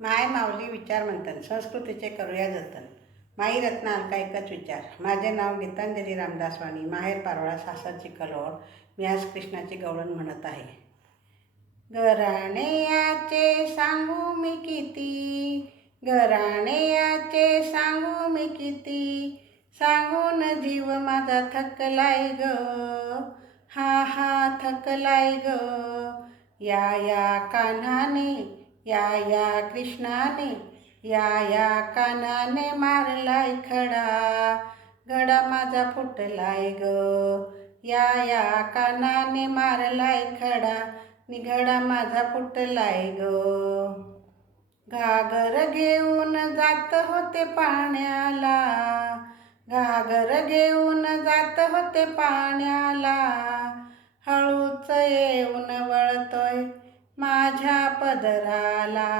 माय माऊली विचार म्हणतात संस्कृतीचे करूया जतन. माई रत्न अलका एकच विचार. माझे नाव गीतांजली रामदास वाणी, माहेर पारोळा, सासर चिखलवाड. मी आज कृष्णाची गवळण म्हणत आहे. घराण्याचे सांगू मी किती, घराण्याचे सांगू मी किती, सांगून जीव माझा थकलाय ग, हा हा थकलाय ग. या कान्हाने, या कृष्णाने, या कान्हाने मारलाय खडा, गडा माझा फुटलाय ग. या कान्हाने मारलाय खडा, निघडा माझा फुटलाय ग. घागर घेऊन जात होते पाण्याला, घागर घेऊन जात होते पाण्याला, हळूच येऊन वळतोय माझ्या पदराला,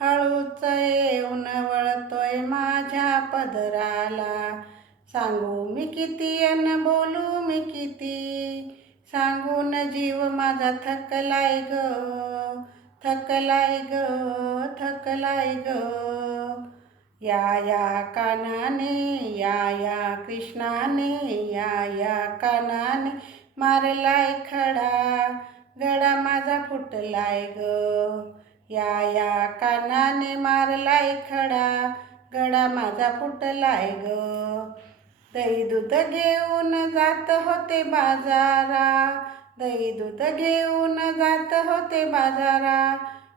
हळूच येऊन वळतोय माझ्या पदराला. सांगू मी किती अन बोलू मी किती, सांगून जीव माझा थकलाय ग, थकलाय ग, थकलाय ग. या कान्हाने, या कृष्णाने, या कान्हाने मारलाय खडा, गडा माझा फुटलाय ग. या कान्हाने मारलाय खडा, गडा माझा फुटलाय ग. दही दूध घेऊन जात होते बाजारा, दही दूध घेऊन जात होते बाजारा,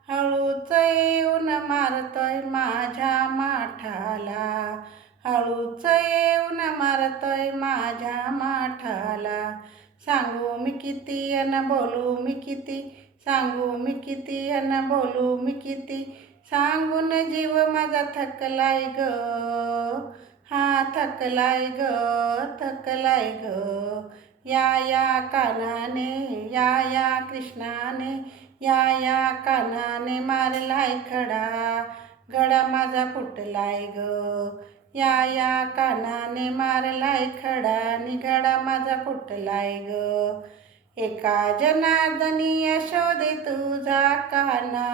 हळूच येऊन मारतोय माझ्या माठाला, हळूच येऊन मारतोय माझ्या माठाला. सांगू मी किती अन बोलू मी किती, सांगू मी किती अन बोलू मी किती, सांगून जीव माझा थकलाय ग, हा थकलाय ग, थकलाय ग. या कान्हाने, या कृष्णाने, या कान्हाने मारलाय खडा, गडा माझा फुटलाय ग. या कान्हाने मारलाय खडा, निघडा माझा फुटलाय ग. एका जनार्दनी यशोदे तुझा कान्हा,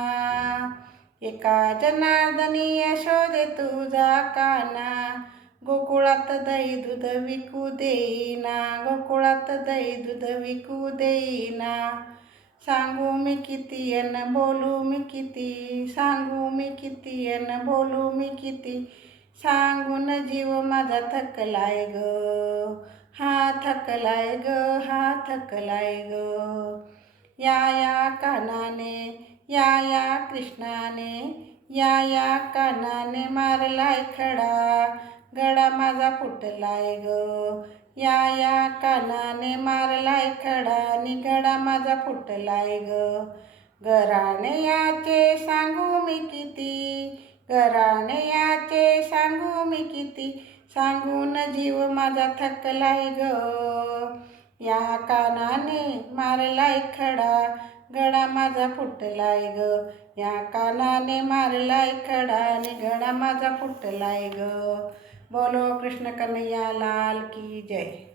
एका जनार्दनी यशोदे तुझा कान्हा, गोकुळात दही दूध विकू देईना, गोकुळात दही दूध विकू देईना. सांगू मी किती अन बोलू मी किती, सांगू मी किती अन बोलू मी किती, सांगून जीव माझा थकलाय ग, हा थकलाय ग, हा थकलाय ग. या कान्हाने, या कृष्णाने, या कान्हाने मारलाय खडा, गडा माझा फुटलाय ग. या कान्हाने मारलाय खडा, निघडा माझा फुटलाय ग. घराण्याचे सांगू मी किती, घराण्याचे सांगू मी किती, सांगून जीव माझा थकलाय ग. या कान्हाने मारलाय खडा, गडा माझा फुटलाय ग. या कान्हाने मारलाय खडा, निघडा माझा फुटलाय ग. बोलो कृष्ण कन्हैया लाल की जय.